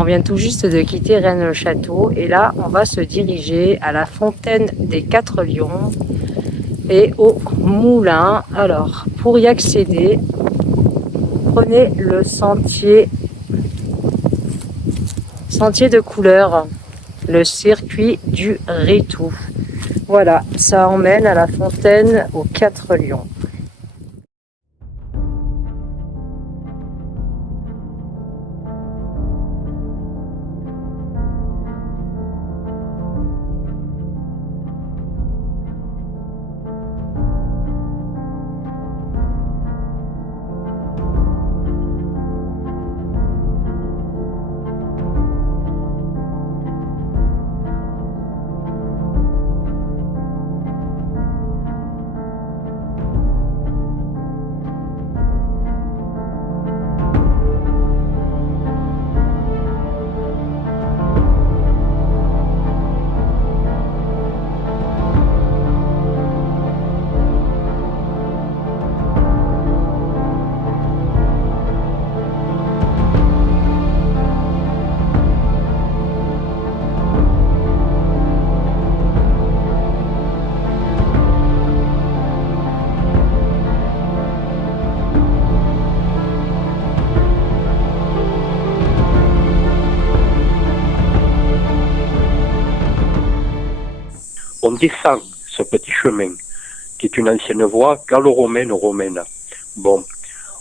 On vient tout juste de quitter Rennes-le-Château et là, on va se diriger à la fontaine des 4 Lions et au moulin. Alors, pour y accéder, prenez le sentier de couleur, le circuit du Ritou. Voilà, ça emmène à la fontaine aux 4 Lions. On descend ce petit chemin, qui est une ancienne voie gallo-romaine. Bon,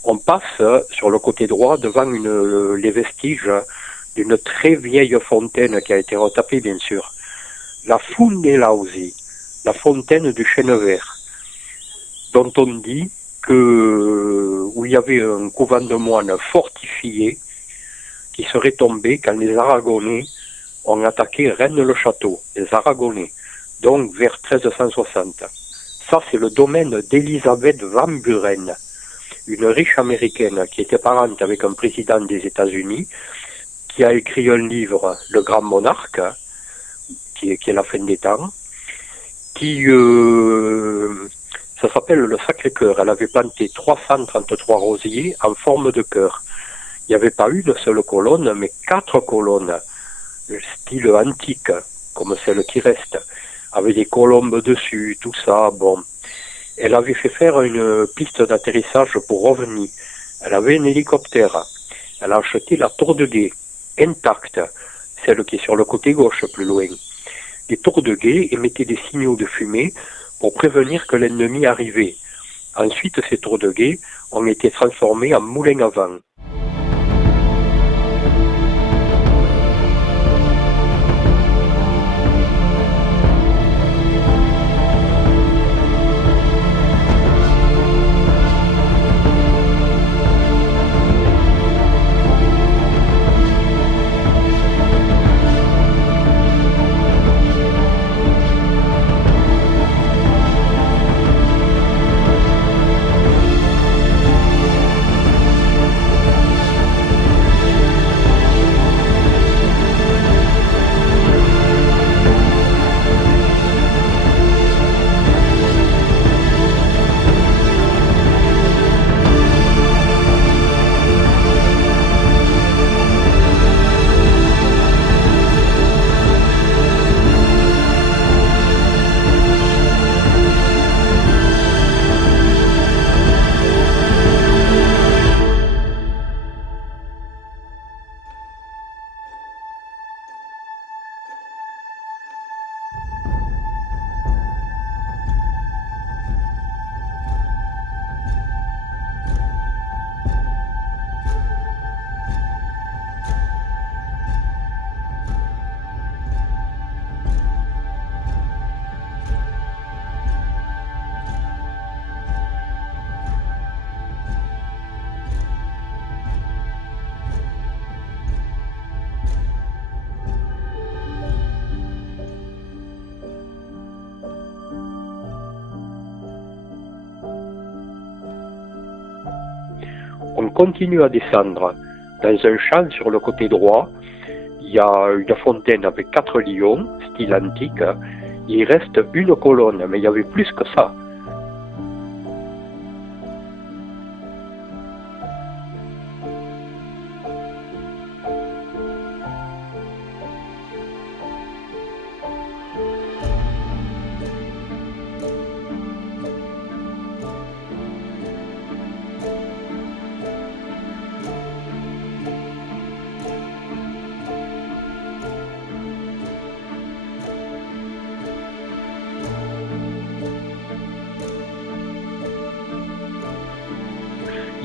on passe sur le côté droit devant les vestiges d'une très vieille fontaine qui a été retapée, bien sûr. La Funelausi, la fontaine du chêne vert, dont on dit où il y avait un couvent de moines fortifié qui serait tombé quand les Aragonais ont attaqué Rennes-le-Château, les Aragonais, donc vers 1360. Ça, c'est le domaine d'Elisabeth Van Buren, une riche américaine qui était parente avec un président des États-Unis, qui a écrit un livre, Le Grand Monarque, qui est la fin des temps, ça s'appelle le Sacré-Cœur. Elle avait planté 333 rosiers en forme de cœur. Il n'y avait pas une seule colonne, mais 4 colonnes, style antique, comme celle qui reste, avec des colombes dessus, tout ça, bon. Elle avait fait faire une piste d'atterrissage pour OVNI. Elle avait un hélicoptère. Elle a acheté la tour de guet, intacte, celle qui est sur le côté gauche, plus loin. Les tours de guet émettaient des signaux de fumée pour prévenir que l'ennemi arrivait. Ensuite, ces tours de guet ont été transformés en moulins à vent. On continue à descendre. Dans un champ sur le côté droit, il y a une fontaine avec 4 lions, style antique. Il reste une colonne, mais il y avait plus que ça.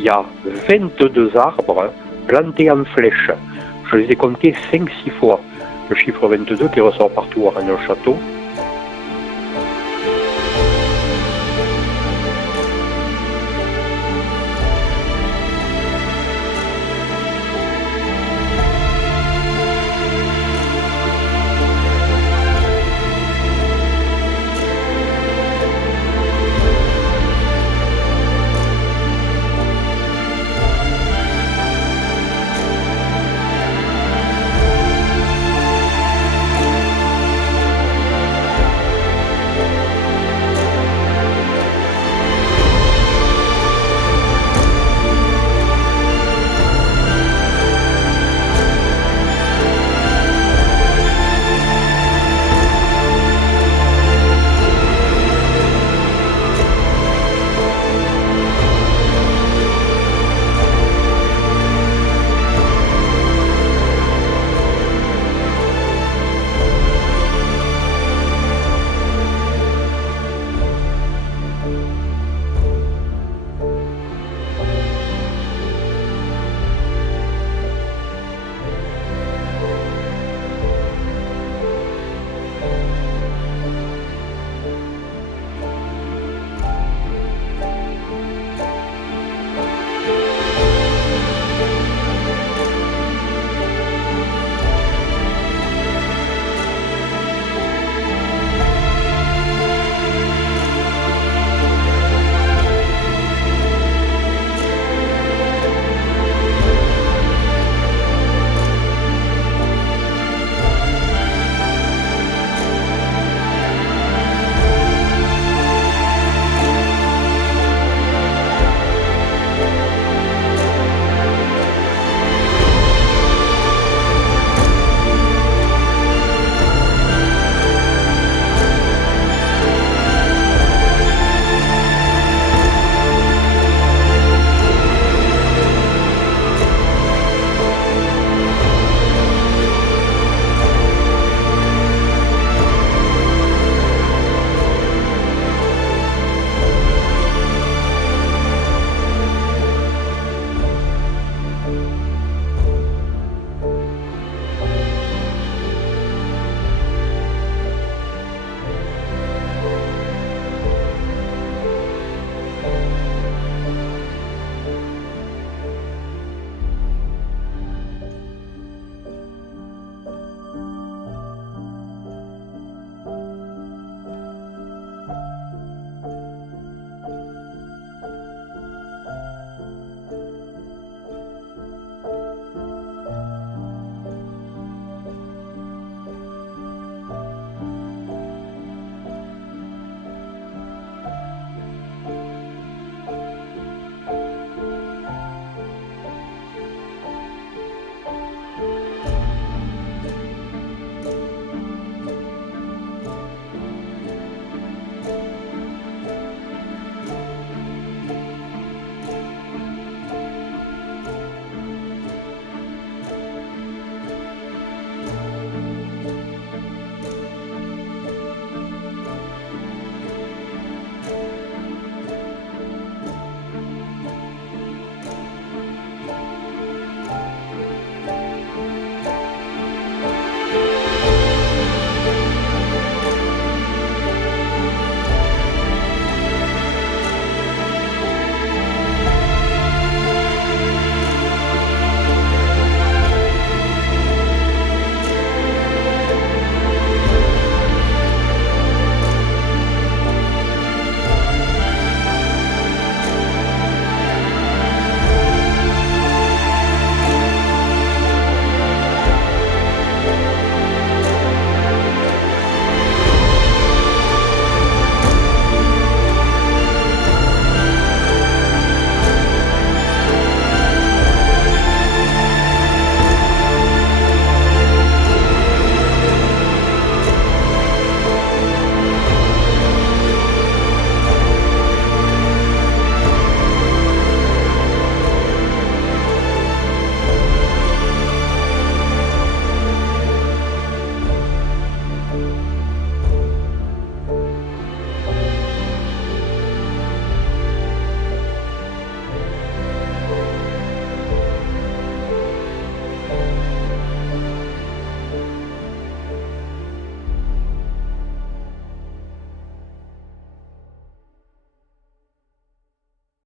il y a 22 arbres plantés en flèche. Je les ai comptés 5-6 fois. Le chiffre 22 qui ressort partout à Rennes-le-Château.